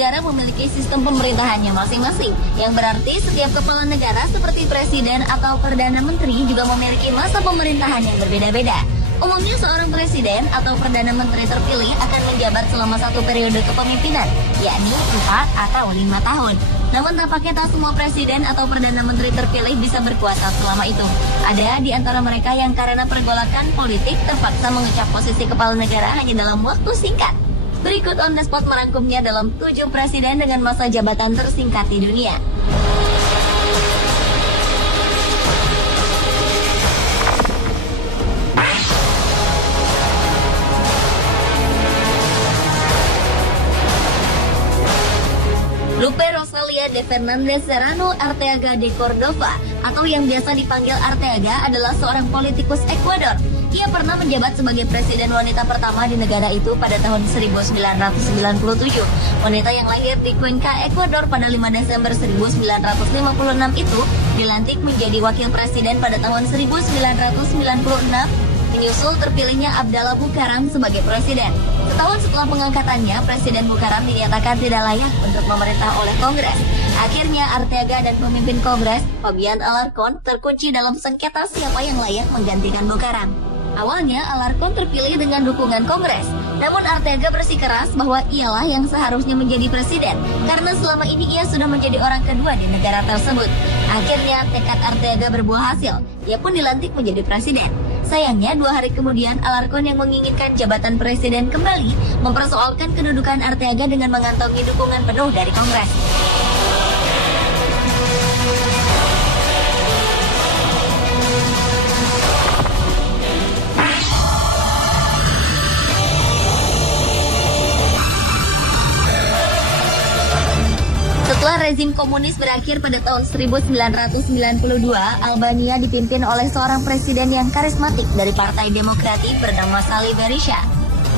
negara memiliki sistem pemerintahannya masing-masing, yang berarti setiap kepala negara seperti presiden atau perdana menteri juga memiliki masa pemerintahan yang berbeda-beda. Umumnya seorang presiden atau perdana menteri terpilih akan menjabat selama satu periode kepemimpinan, yakni 4 atau 5 tahun. Namun tampaknya tak semua presiden atau perdana menteri terpilih bisa berkuasa selama itu. Ada di antara mereka yang karena pergolakan politik terpaksa mengecap posisi kepala negara hanya dalam waktu singkat. Berikut On The Spot merangkumnya dalam 7 presiden dengan masa jabatan tersingkat di dunia. Lupe Rosalia de Fernández Serrano Arteaga de Cordova, atau yang biasa dipanggil Arteaga, adalah seorang politikus Ekuador. Ia pernah menjabat sebagai presiden wanita pertama di negara itu pada tahun 1997. Wanita yang lahir di Cuenca, Ekuador pada 5 Desember 1956 itu dilantik menjadi wakil presiden pada tahun 1996, menyusul terpilihnya Abdallah Bucaram sebagai presiden. Setahun setelah pengangkatannya, Presiden Bucaram dinyatakan tidak layak untuk memerintah oleh Kongres. Akhirnya Arteaga dan pemimpin Kongres, Fabian Alarcón, terkunci dalam sengketa siapa yang layak menggantikan Bucaram. Awalnya Alarcón terpilih dengan dukungan Kongres, namun Arteaga bersikeras bahwa ialah yang seharusnya menjadi presiden, karena selama ini ia sudah menjadi orang kedua di negara tersebut. Akhirnya tekad Arteaga berbuah hasil, ia pun dilantik menjadi presiden. Sayangnya 2 hari kemudian Alarcón yang menginginkan jabatan presiden kembali mempersoalkan kedudukan Arteaga dengan mengantongi dukungan penuh dari Kongres. Setelah rezim komunis berakhir pada tahun 1992, Albania dipimpin oleh seorang presiden yang karismatik dari Partai Demokratik bernama Sali Berisha.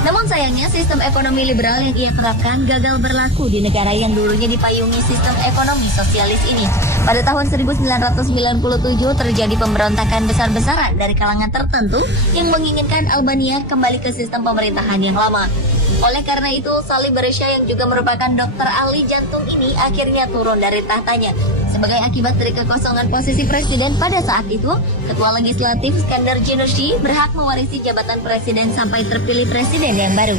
Namun sayangnya sistem ekonomi liberal yang ia terapkan gagal berlaku di negara yang dulunya dipayungi sistem ekonomi sosialis ini. Pada tahun 1997 terjadi pemberontakan besar-besaran dari kalangan tertentu yang menginginkan Albania kembali ke sistem pemerintahan yang lama. Oleh karena itu, Sali Berisha yang juga merupakan dokter ahli jantung ini akhirnya turun dari tahtanya. Sebagai akibat dari kekosongan posisi presiden pada saat itu, Ketua Legislatif Skandar Jenuzzi berhak mewarisi jabatan presiden sampai terpilih presiden yang baru.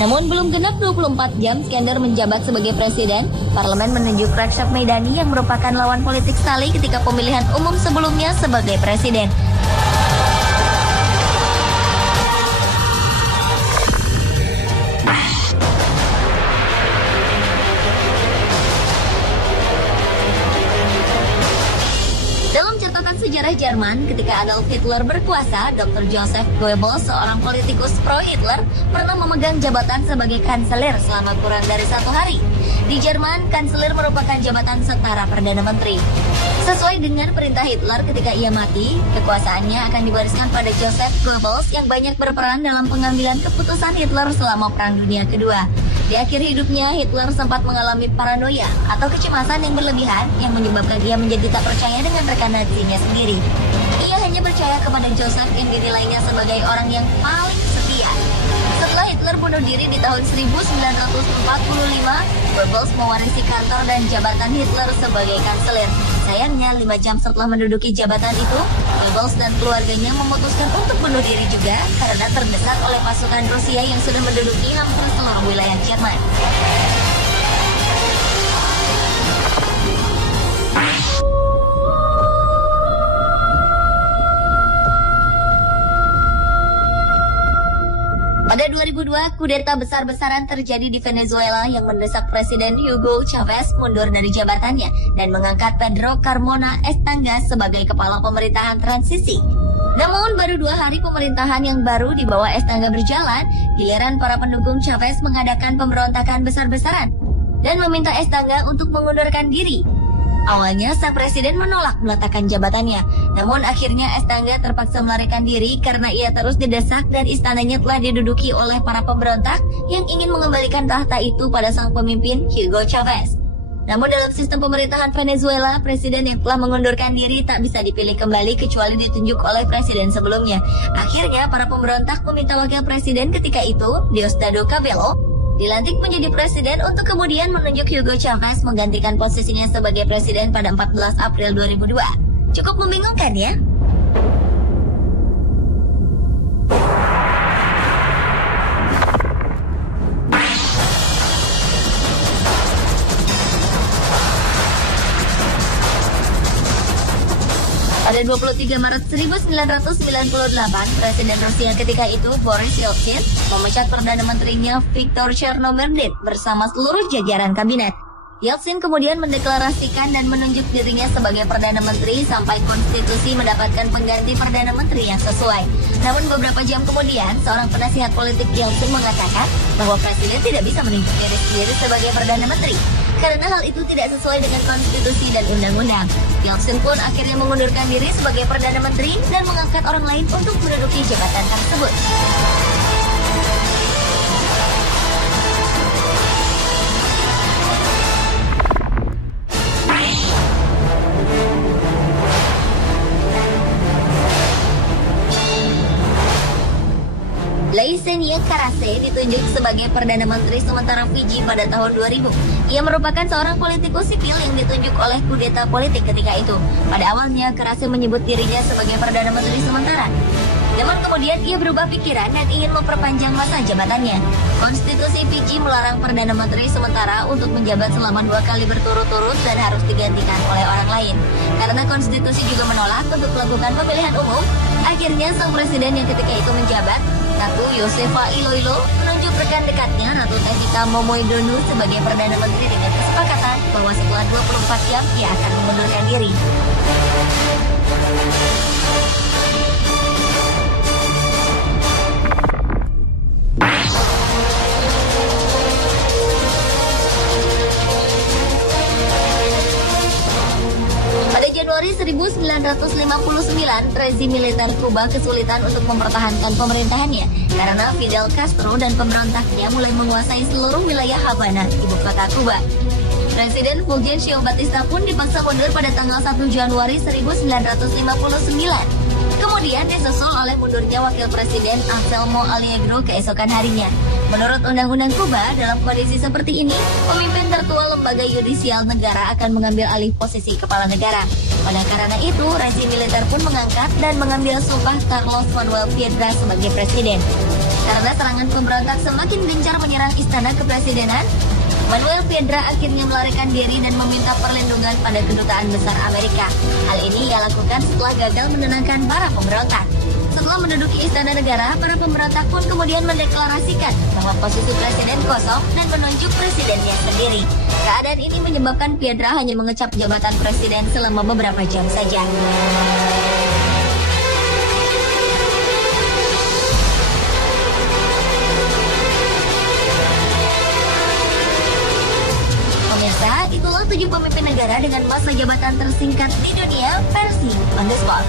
Namun belum genap 24 jam Skandar menjabat sebagai presiden, parlemen menunjuk Recep Meidani yang merupakan lawan politik Sali ketika pemilihan umum sebelumnya sebagai presiden. Sejarah Jerman, ketika Adolf Hitler berkuasa, Dr. Joseph Goebbels, seorang politikus pro-Hitler, pernah memegang jabatan sebagai kanselir selama kurang dari 1 hari. Di Jerman, kanselir merupakan jabatan setara Perdana Menteri. Sesuai dengan perintah Hitler ketika ia mati, kekuasaannya akan diwariskan pada Joseph Goebbels yang banyak berperan dalam pengambilan keputusan Hitler selama Perang Dunia Kedua. Di akhir hidupnya, Hitler sempat mengalami paranoia atau kecemasan yang berlebihan yang menyebabkan dia menjadi tak percaya dengan rekan Nazinya sendiri. Ia hanya percaya kepada Joseph yang dinilainya sebagai orang yang paling setia. Setelah Hitler bunuh diri di tahun 1945, Goebbels mewarisi kantor dan jabatan Hitler sebagai kanselir. Sayangnya, 5 jam setelah menduduki jabatan itu, Goebbels dan keluarganya memutuskan untuk bunuh diri juga karena terdesak oleh pasukan Rusia yang sudah menduduki hampir seluruh wilayah Jerman. Pada 2002, kudeta besar-besaran terjadi di Venezuela yang mendesak Presiden Hugo Chavez mundur dari jabatannya dan mengangkat Pedro Carmona Estanga sebagai kepala pemerintahan transisi. Namun, baru 2 hari pemerintahan yang baru di bawah Estanga berjalan, giliran para pendukung Chavez mengadakan pemberontakan besar-besaran dan meminta Estanga untuk mengundurkan diri. Awalnya, sang presiden menolak meletakkan jabatannya. Namun akhirnya Estanga terpaksa melarikan diri karena ia terus didesak dan istananya telah diduduki oleh para pemberontak yang ingin mengembalikan tahta itu pada sang pemimpin Hugo Chavez. Namun dalam sistem pemerintahan Venezuela, presiden yang telah mengundurkan diri tak bisa dipilih kembali kecuali ditunjuk oleh presiden sebelumnya. Akhirnya para pemberontak meminta wakil presiden ketika itu, Diosdado Cabello, dilantik menjadi presiden untuk kemudian menunjuk Hugo Chavez menggantikan posisinya sebagai presiden pada 14 April 2002. Cukup membingungkan ya? Pada 23 Maret 1998, Presiden Rusia ketika itu, Boris Yeltsin, memecat Perdana Menterinya Viktor Chernomyrdin bersama seluruh jajaran kabinet. Yeltsin kemudian mendeklarasikan dan menunjuk dirinya sebagai Perdana Menteri sampai konstitusi mendapatkan pengganti Perdana Menteri yang sesuai. Namun beberapa jam kemudian, seorang penasihat politik Yeltsin mengatakan bahwa Presiden tidak bisa menunjuk diri sendiri sebagai Perdana Menteri, karena hal itu tidak sesuai dengan konstitusi dan undang-undang. Yeltsin pun akhirnya mengundurkan diri sebagai Perdana Menteri dan mengangkat orang lain untuk menduduki jabatan tersebut. Laisenia Karase ditunjuk sebagai Perdana Menteri sementara Fiji pada tahun 2000. Ia merupakan seorang politikus sipil yang ditunjuk oleh kudeta politik ketika itu. Pada awalnya, Karase menyebut dirinya sebagai Perdana Menteri sementara. Namun kemudian ia berubah pikiran dan ingin memperpanjang masa jabatannya. Konstitusi Fiji melarang Perdana Menteri sementara untuk menjabat selama 2 kali berturut-turut dan harus digantikan oleh orang lain. Karena konstitusi juga menolak untuk melakukan pemilihan umum, akhirnya sang presiden yang ketika itu menjabat, Ratu Yosefa Iloilo, menunjuk rekan dekatnya Ratu Tevika Momoedonu sebagai Perdana Menteri dengan kesepakatan bahwa setelah 24 jam ia akan mengundurkan diri. Januari 1959, rezim militer Kuba kesulitan untuk mempertahankan pemerintahannya karena Fidel Castro dan pemberontaknya mulai menguasai seluruh wilayah Havana, ibu kota Kuba. Presiden Fulgencio Batista pun dipaksa mundur pada tanggal 1 Januari 1959. Kemudian disusul oleh mundurnya Wakil Presiden Anselmo Allegro keesokan harinya. Menurut Undang-Undang Kuba, dalam kondisi seperti ini, pemimpin tertua lembaga yudisial negara akan mengambil alih posisi kepala negara. Oleh karena itu, rezim militer pun mengangkat dan mengambil sumpah Carlos Manuel Piedra sebagai presiden. Karena serangan pemberontak semakin gencar menyerang istana kepresidenan, Manuel Piedra akhirnya melarikan diri dan meminta perlindungan pada kedutaan besar Amerika. Hal ini ia lakukan setelah gagal menenangkan para pemberontak. Setelah menduduki istana negara, para pemberontak pun kemudian mendeklarasikan bahwa posisi presiden kosong dan menunjuk presidennya sendiri. Keadaan ini menyebabkan Piedra hanya mengecap jabatan presiden selama beberapa jam saja. Pemirsa, itulah 7 pemimpin negara dengan masa jabatan tersingkat di dunia versi On The Spot.